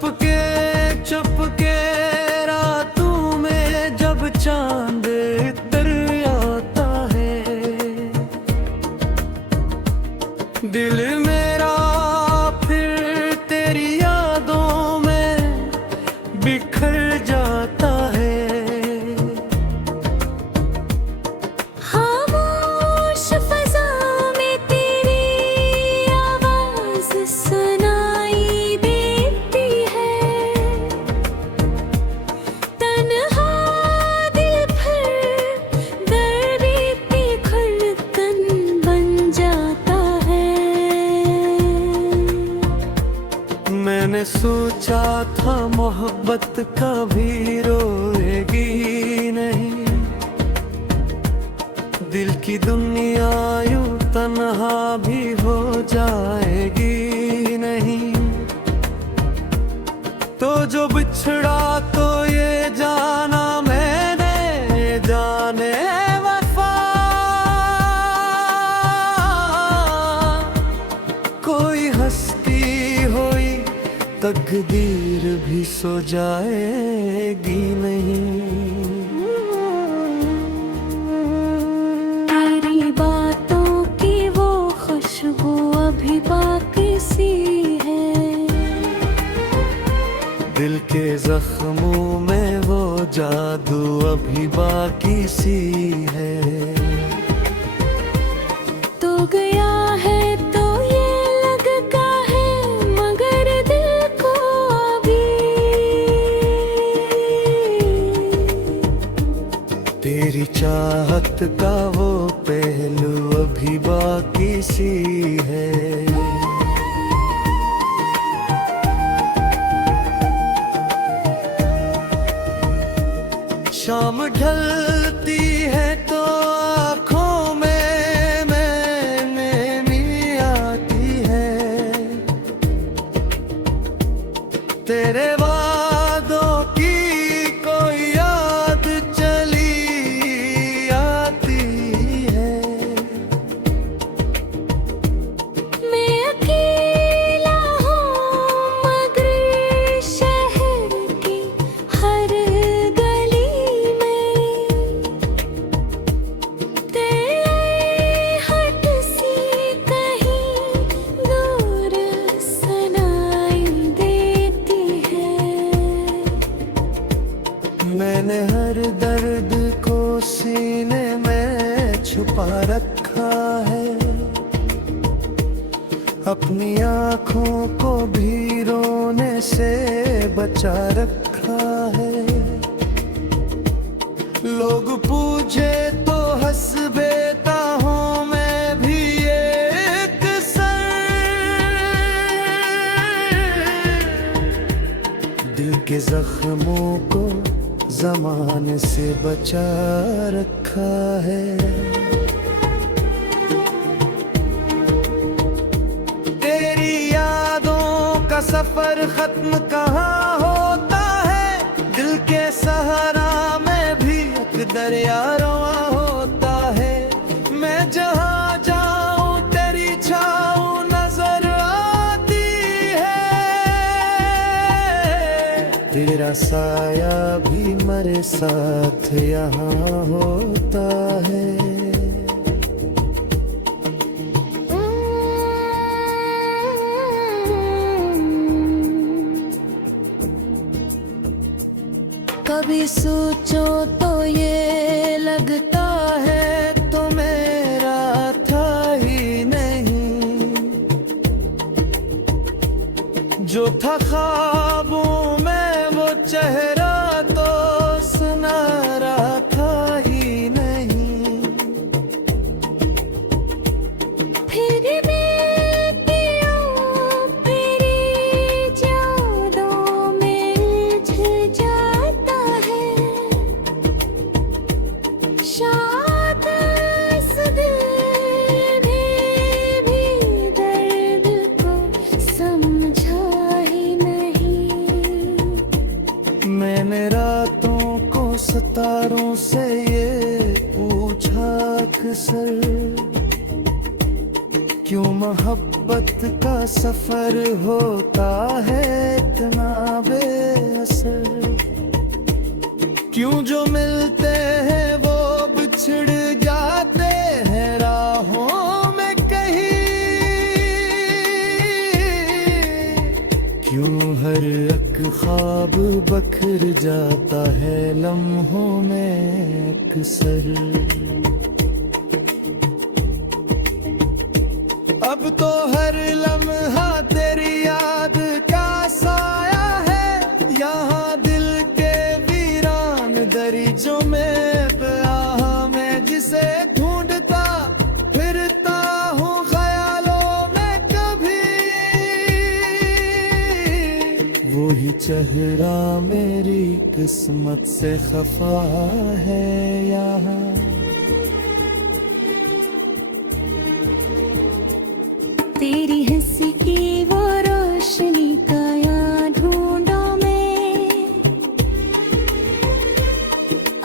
चुपके चुपके रातों में जब चांद इतर आता है, दिल मेरा फिर तेरी यादों में बिखर जाता है। खामोश फ़ज़ा में तेरी आवाज़ सुनाई देती है, तन्हा दिल फिर दर्द इतनी खुलतन बन जाता है। मैंने सोचा था मोहब्बत कभी रोएगी नहीं, दिल की दुनिया यूं तन्हा भी हो जाएगी नहीं। तो जो बिछड़ा तो ये जाना मैंने, जाने वफा कोई हस्ती हुई तकदीर भी सो जाएगी नहीं। तेरी बातों की वो खुशबू अभी बाकी सी है, दिल के जख्मों में वो जादू अभी बाकी सी है। तो गया है तो ये लगता है, मगर दिल को अभी तेरी चाहत का वो पहलू अभी बाकी सी है। शाम ढलती है तो आँखों में नैनी आती है, तेरे वादों की कोई याद चली आती है। मैं अकेला हूँ मगर शहर की हर गली में, तेरी हट सी कहीं दूर सुनाई देती है। मैंने हर दर्द को सीने में छुपा रखा है, अपनी आँखों को भी रोने से बचा रखा है। लोग पूछे तो हंस देता हूँ मैं भी एक सर, दिल के जख्मों को ज़माने से बचा रखा है। तेरी यादों का सफर खत्म कहाँ होता है, दिल के सहारा में भी एक दरिया रवा होता है। मैं जहाँ जाऊँ तेरी छाँव नजर आती है, तेरा साया भी मेरे साथ यहाँ होता है। कभी सोचो तो ये लगता है तो मेरा था ही नहीं, जो था ख्वाबों में वो चेहरा तो सुनहरा था ही नहीं। फिर भी तेरी यादों में उलझ जाता है, शायद इस दिल ने भी दर्द को समझा ही नहीं। मैंने रातों को सितारों से ये पूछा अक्सर, क्यों मोहब्बत का सफर होता है इतना बेअसर, क्यों जो मिलते हैं वो बिछड़ जाते हैं राहों में कहीं, क्यों हर एक ख्वाब बखर जाता है लम्हों में अक्सर। अब तो हर लम्हा तेरी याद का साया है, यहाँ दिल के वीरान दरीचों में ब्याह में जिसे ढूंढता फिरता हूँ ख्यालों में कभी, वो ही चेहरा मेरी किस्मत से खफा है यहाँ। तेरी हंसी की वो रोशनी का यहाँ ढूंढो मैं,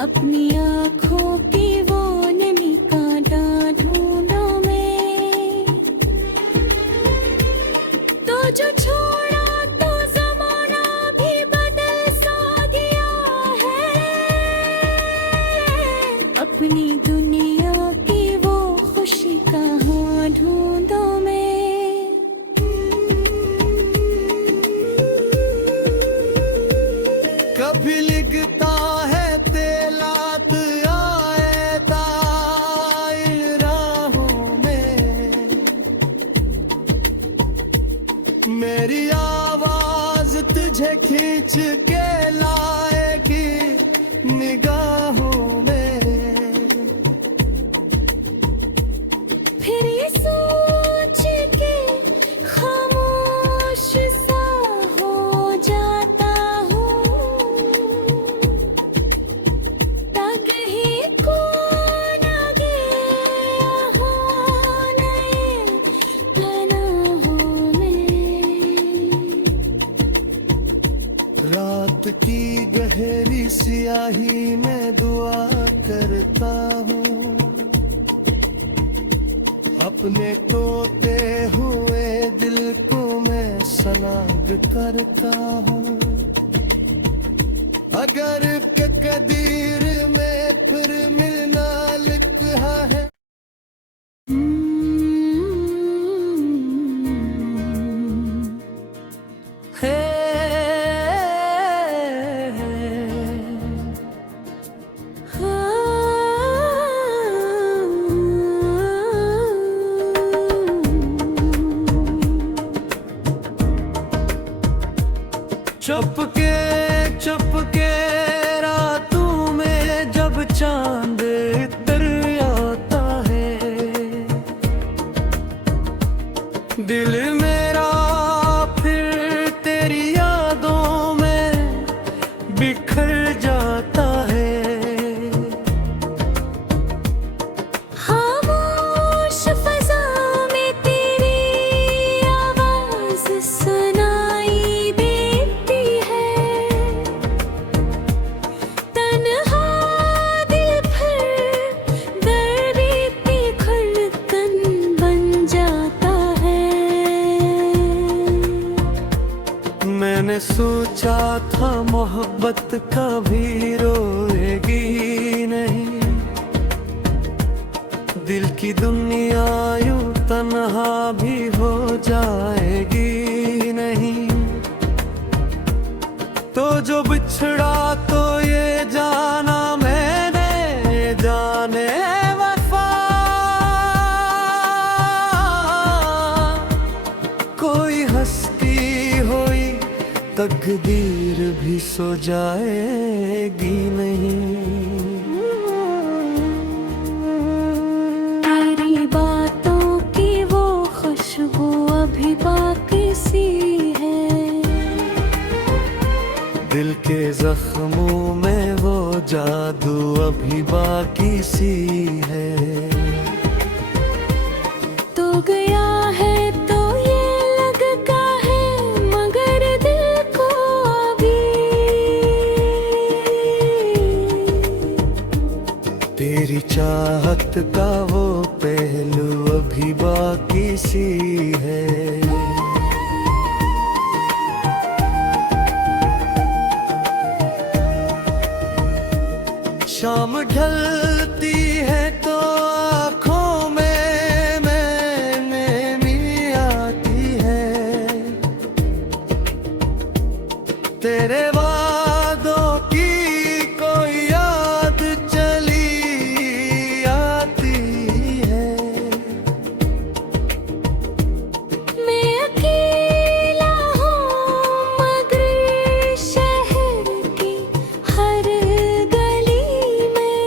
अपनी आँखों की वो नमी कांटा ढूंढो मैं, तो जो छोड़ा तो जमाना भी बदल सा गया है, अपनी दुनिया की वो खुशी कहाँ ढूंढो मैं। कभी लिखता है तेलात आए ताई राहों में, मेरी आवाज तुझे खींच के लाएगी निगाहों में, फिर ये सोच के खामोश सा हो जाता हूँ, ताकि कौन आगे हो नए पनाहों में। रात की गहरी सियाही में दुआ करता हूँ, अपने टूटे हुए दिल को मैं सलाग करता हूँ, अगर कदीर में फिर मिलना लिखा है। चुपके चुपके रातों में जब चांद इतर आता है, दिल मेरा फिर तेरी यादों में बिखर जाता है। खामोश फज़ा में तेरी आवाज़ सुनाई देती है, तन्हा दिल फिर दर्द इतनी खुलकन बन जाता है। मैंने सोचा था मोहब्बत कभी रोएगी नहीं, दिल की दुनिया यूं तन्हा भी हो जाएगी नहीं, तो जो बिछड़ा तो ये जाना मैंने जाने वफा, कोई हंसती हुई तकदीर भी सो जाएगी नहीं। तेरी बातों की वो खुशबू अभी बाकी सी है, दिल के जख्मों में वो जादू अभी बाकी सी है। तो गया है तो ये लगता है, मगर दिल को अभी तेरी तेरी चाहत का वो पहलू अभी बाकी सी है। शाम ढलती है तो आँखों में नैनी आती है। तेरे वादों की कोई याद चली आती है। मैं अकेला हूँ मगर शहर की हर गली में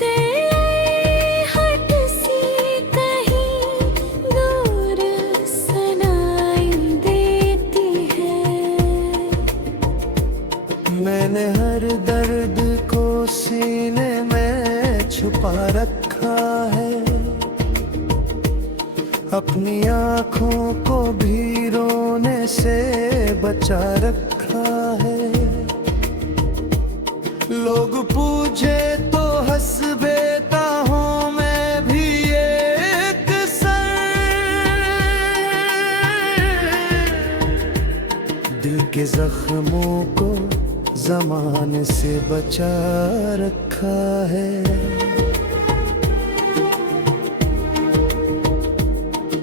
तेरी हट सी कहीं दूर सुनाई देती है। मैंने हर दर्द को सीने में छुपा रखा है। अपनी आँखों को भी रोने से बचा रखा है। लोग पूछे तो हंस देता हूँ मैं भी एक सर। दिल के जख्मों को जमाने से बचा रखा है।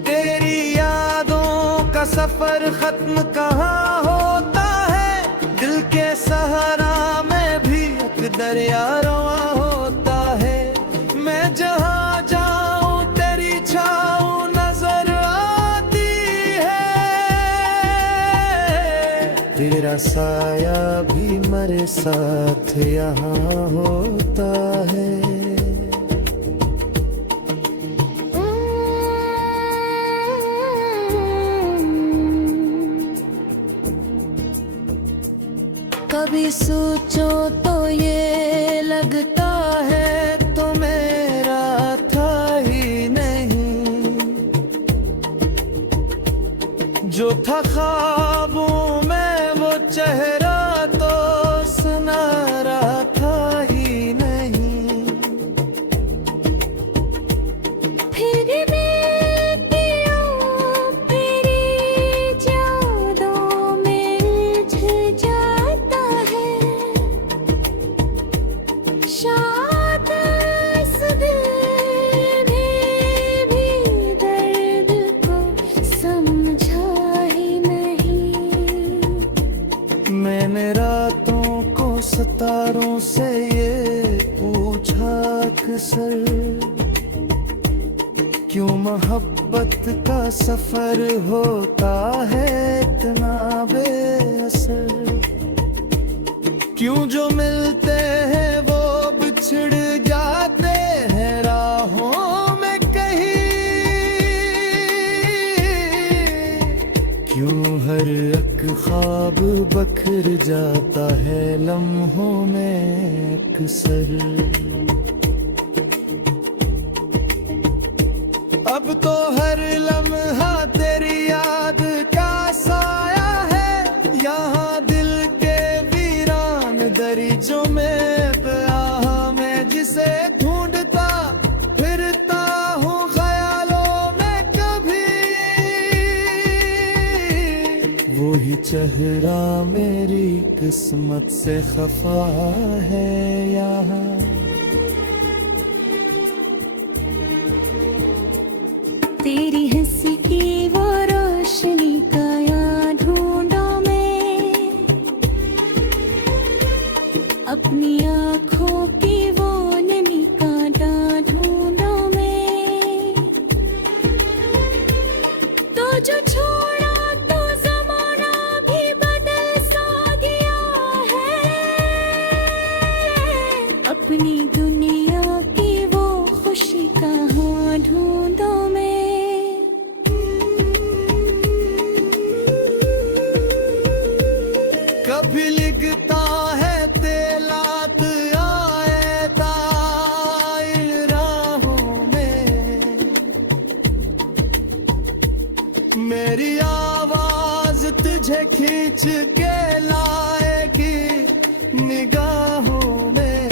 तेरी यादों का सफर खत्म कहाँ होता है। दिल के सहारा में भी एक दरिया रवा होता है। मैं जहाँ जाऊँ तेरी छाँव नजर आती है। तेरा साया भी मेरे साथ यहाँ होता है। कभी सोचो तो ये लगता है तो मेरा था ही नहीं। जो था ख्वाबों में वो चेहरा तो सुनहरा था ही नहीं। फिर मैं तेरी यादों में उलझ जाता है। शायद इस दिल ने भी दर्द को समझा ही नहीं। मैंने रातों को सितारों से ये पूछा अक्सर, क्यों मोहब्बत का सफर होता है इतना बेअसर। क्यों जो मिलते हैं वो बिछड़ जाते हैं राहों में कहीं। क्यों हर एक ख्वाब बखर जाता है लम्हों में अक्सर। अब तो हर लम्हा तेरी याद का साया है। यहाँ दिल के वीरान दरीचों में बया मैं जिसे ढूंढता फिरता हूँ ख्यालों में कभी। वो ही चेहरा मेरी किस्मत से खफा है यहाँ। तेरी हंसी की वो रोशनी का यहाँ ढूंढा मैं। अपनी आँखों की वो नमी कांटा ढूंढा मैं। तो जो छोड़ा तो जमाना भी बदल सा गया है। अपनी दुनिया की वो खुशी कहाँ ढूंढा मैं। कभी लिखता है तेलात आए ताइर राहों में। मेरी आवाज तुझे खींच के लाएगी निगाहों में।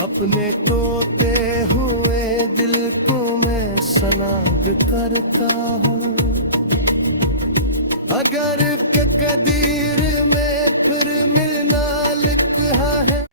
अपने टूटे हुए दिल को मैं सलाग करता हूँ। अगर के कदीर में फिर मिलना लिखा है।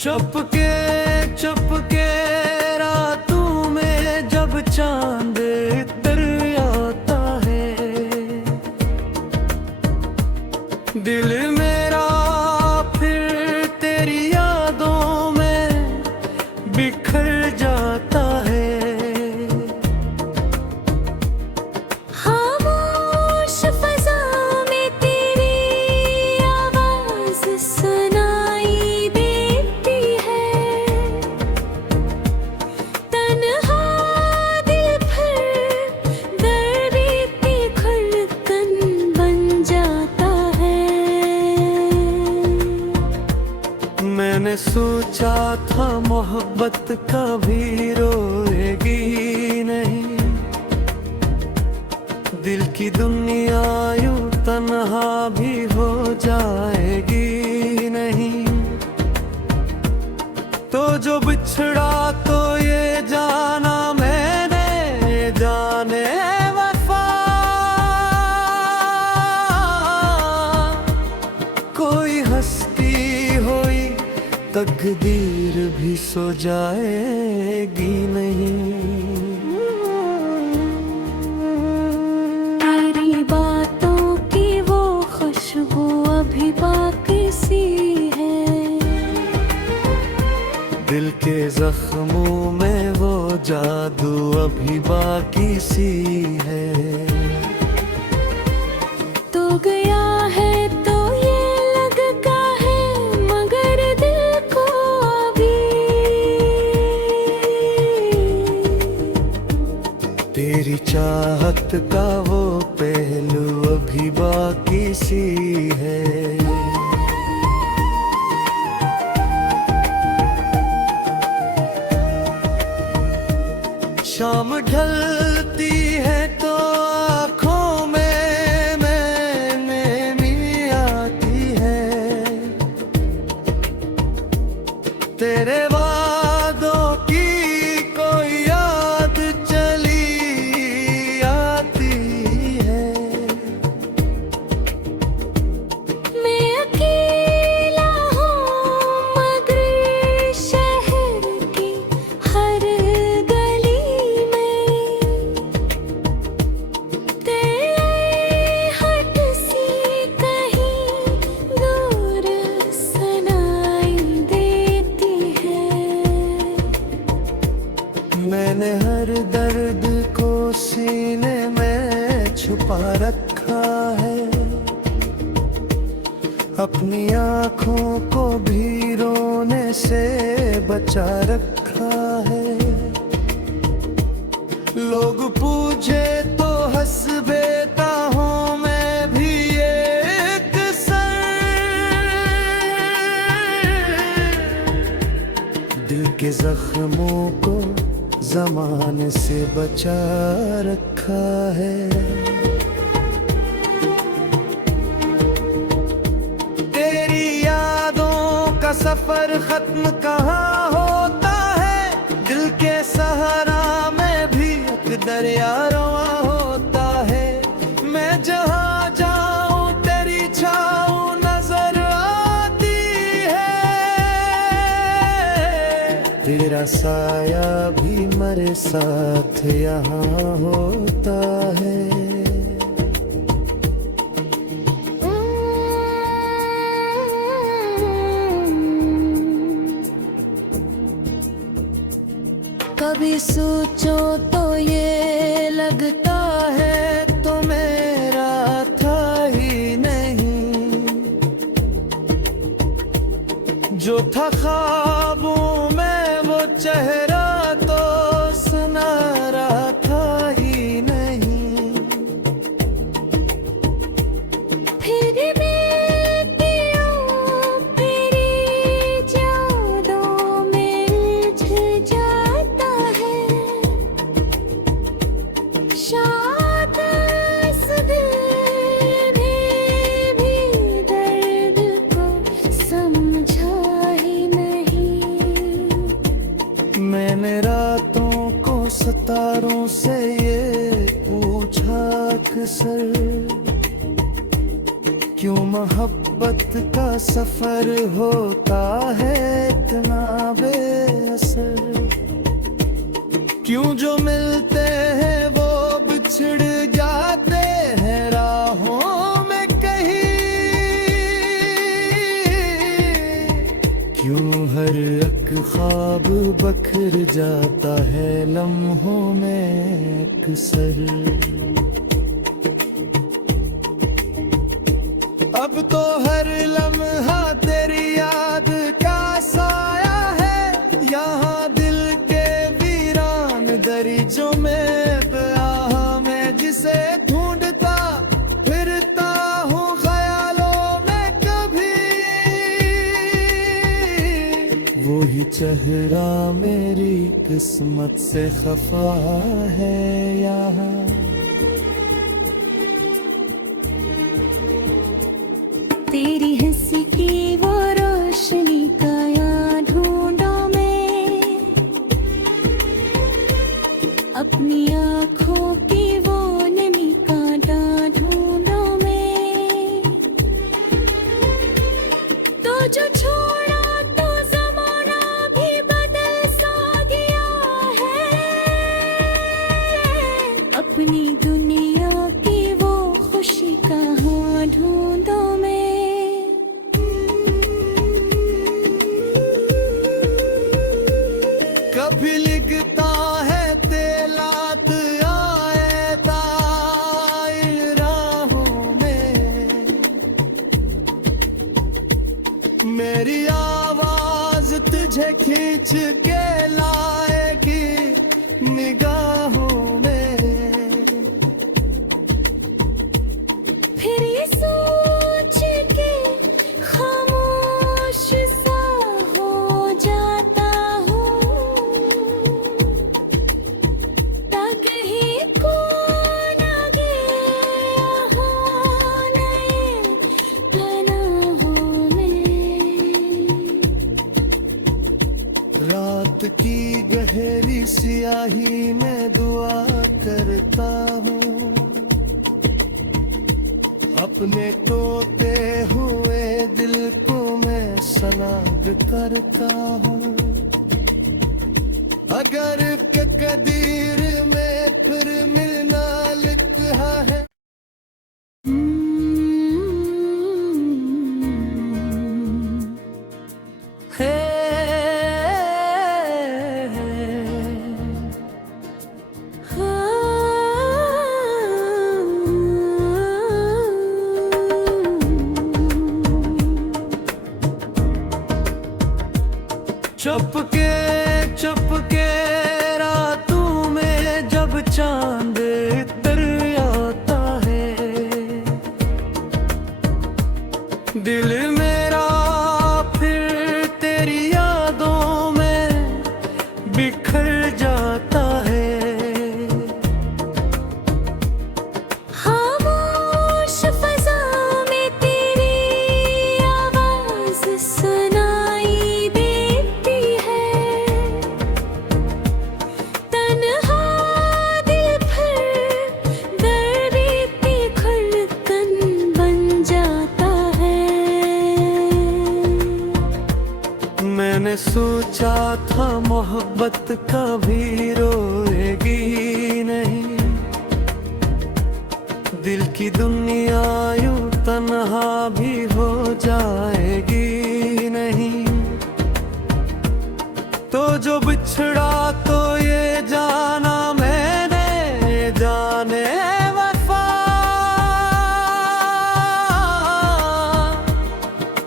चुपके चुपके रातों में जब चांद इतर आता है, दिल मेरा फिर तेरी यादों में बिखर जाता है। खामोश फज़ा में तेरी आवाज़ सुनाई देती है। तन्हा दिल फिर दर्द इतनी खुलकन बन जाता है। मैंने सोचा था मोहब्बत कभी रोएगी नहीं, दिल की दुनिया यूं तन्हा भी हो जाएगी नहीं। तो जो बिछड़ा तो ये जाना मैंने, जाने वफा कोई हस्ती हुई तकदीर भी सो जाएगी नहीं। तेरी बातों की वो खुशबू अभी बाकी सी है। दिल के जख्मों में वो जादू अभी बाकी सी है। तो गया है तो ये लगता है, मगर दिल को अभी तेरी चाहत का वो पहलू अभी बाकी सी है। शाम ढलती है तो आँखों में नैनी आती है। तेरे वादों की कोई याद चली आती है। मैं अकेला हूँ मगर शहर की हर गली में तेरी हट सी कहीं दूर सुनाई देती है। मैंने हर दर्द को सीने में छुपा रखा है, अपनी आँखों को भी रोने से बचा रखा है। लोग पूछे तो हंस देता हूँ मैं भी एक सर। दिल के जख्मों को ज़माने से बचा रखा है। तेरी यादों का सफर खत्म कहाँ होता है, दिल के सहारा में भी एक दरिया रवा होता है। मैं जहाँ जाऊँ तेरी छाँव नजर आती है, तेरा साया भी मेरे साथ यहाँ होता है। कभी सोचो तो ये लगता है तो मेरा था ही नहीं, जो था ख्वाबों में वो चेहरा तो सुनहरा था ही नहीं। अक्सर, क्यों मोहब्बत का सफर होता है इतना बेअसर। क्यों जो मिलते हैं वो बिछड़ जाते हैं राहों में कहीं। क्यों हर एक ख्वाब बखर जाता है लम्हों में अक्सर। अब तो हर लम्हा तेरी याद का साया है, यहाँ दिल के वीरान दरीचों में बयां में जिसे ढूंढता फिरता हूँ ख्यालों में कभी। वो ही चेहरा मेरी किस्मत से खफा है यहाँ। तेरी हंसी की वो रोशनी का यहाँ ढूंढो मैं, अपनी आँखों की वो नमी कांटा ढूंढो मैं। तो जो छोड़ा तो ज़माना भी बदल सा गया है, अपनी दुनिया की वो खुशी कहाँ ढूंढो मैं। कभी लिखता है तेलात आए ताई राहों में, मेरी आवाज तुझे खींच के लाएगी निगाहों में। फिर ये सोच के खामोश सा हो जाता हूँ, ताकि ही कौन आगे हो नए पनाहों में। रात की गहरी सियाही में दुआ करता हूँ, अपने टूटे हुए दिल को मैं सलाग करता हूँ। अगर के कदीर में फिर मिलना लिखा है। चुपके चुपके रातों में जब चांद इतर आता है, दिल मेरा फिर तेरी यादों में बिखर जाता है। खामोश फ़ज़ा में तेरी आवाज़ सुनाई देती है, तन्हा दिल फिर दर्द इतनी खुलकन बन जाता है। मैंने सोचा था मोहब्बत कभी रोएगी नहीं, दिल की दुनिया यूं तन्हा भी हो जाएगी नहीं। तो जो बिछड़ा तो ये जाना मैंने जाने वफा,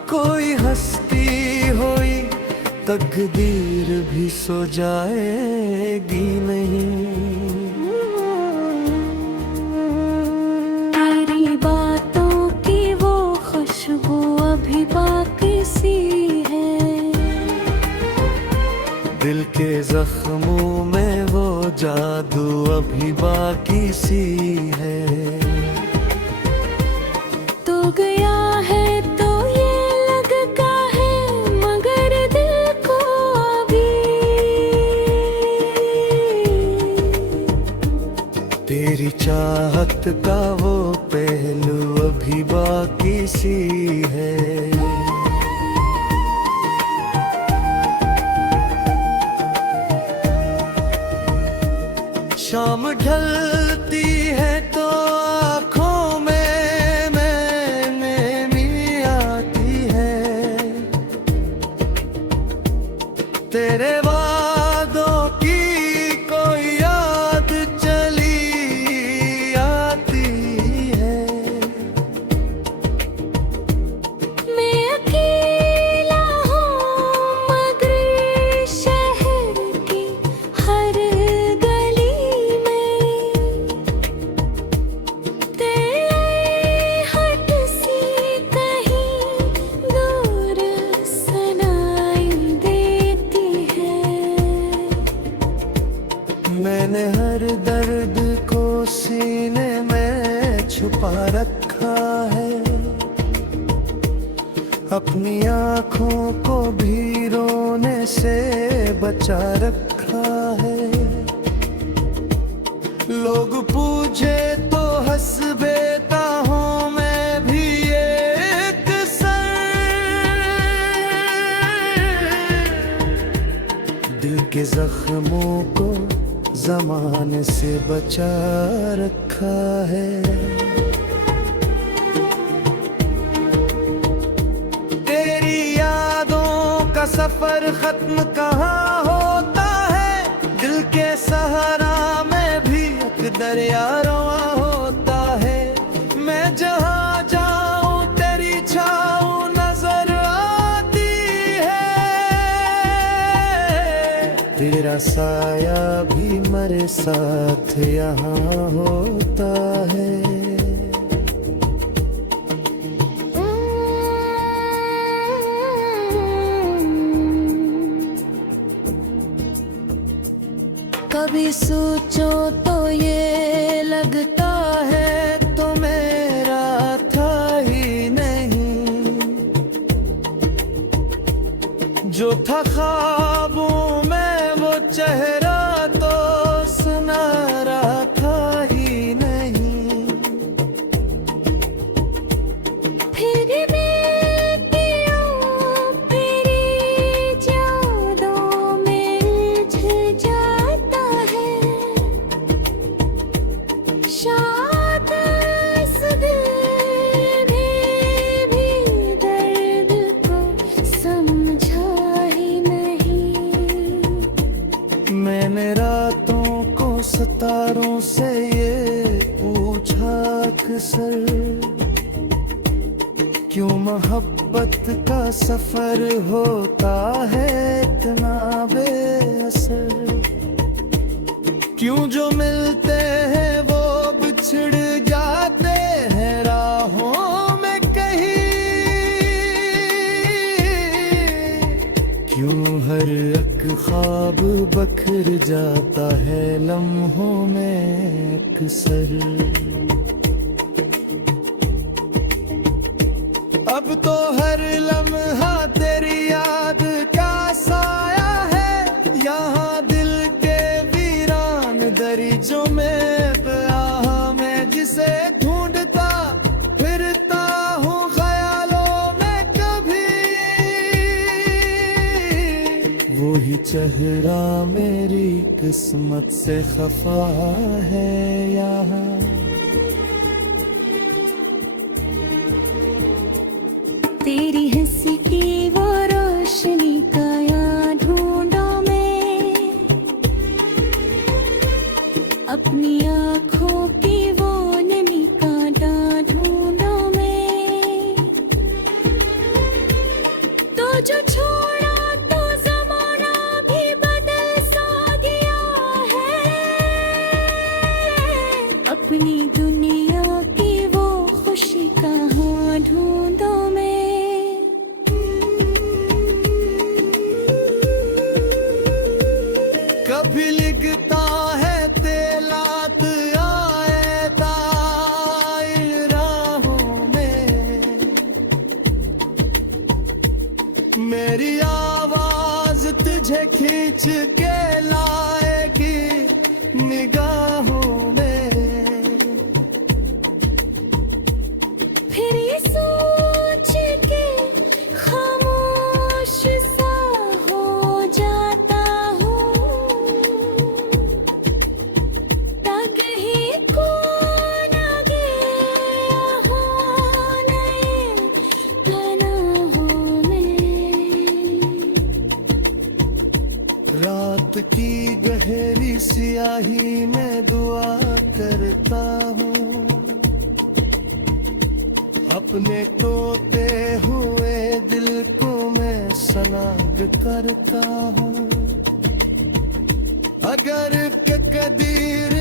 कोई हस्ती हुई तकदीर भी सो जाएगी नहीं। तेरी बातों की वो खुशबू अभी बाकी सी है, दिल के जख्मों में वो जादू अभी बाकी सी है। तो गया है तो ये लगता है, मगर दिल को अभी तेरी तेरी चाहत का वो पहलू अभी बाकी सी है। शाम ढलती है तो आँखों में नैनी आती है। तेरे वादों की कोई याद चली आती है। मैं अकेला हूँ मगर शहर की हर गली में तेरी हट सी कहीं दूर सुनाई देती है। मैंने हर दर्द को सीने में छुपा रखा है। अपनी आँखों को भी रोने से बचा रखा है। लोग पूछे तो हंस देता हूँ मैं भी एक सर। दिल के जख्मों को जमाने से बचा रखा है। तेरी यादों का सफर खत्म कहाँ होता है। दिल के सहारा में भी एक दरिया रवा होता है। मैं जहाँ जाऊँ तेरी छाँव नजर आती है। तेरा साया भी मेरे साथ यहाँ होता है। कभी सोचो तो ये लगता है तो मेरा था ही नहीं। जो था ख्वाबों में वो चेहरा तो सुनहरा था ही नहीं। फिर मैं पियूं तेरी यादों में उलझ जाता है। शायद इस दिल ने भी दर्द को समझा ही नहीं। मैंने रातों को सितारों से ये पूछा अक्सर, क्यों मोहब्बत का सफर होता है इतना बेअसर। क्यों जो मिलते हैं वो बिछड़ जाते हैं राहों में कहीं। क्यों हर एक ख्वाब बखर जाता है लम्हों में अक्सर। अब तो हर लम्हा तेरी याद का साया है। यहाँ दिल के वीरान दरीचों में बया मैं जिसे ढूंढता फिरता हूँ ख्यालों में कभी। वो ही चेहरा मेरी किस्मत से खफा है यहाँ। तेरी हंसी की वो रोशनी का यहाँ ढूंढो मैं। अपनी आँखों की वो नमी कांटा ढूंढो मैं। तो जो छोड़ा तो जमाना भी बदल सा गया है। अपनी दुनिया की वो खुशी कहाँ ढूंढो मैं। कभी लिखता है तेलात आए ताइर राहों में। मेरी आवाज तुझे खींच के लाएगी निगाहों में। अपने टोते हुए दिल को मैं सलाग करता हूँ अगर के कदीर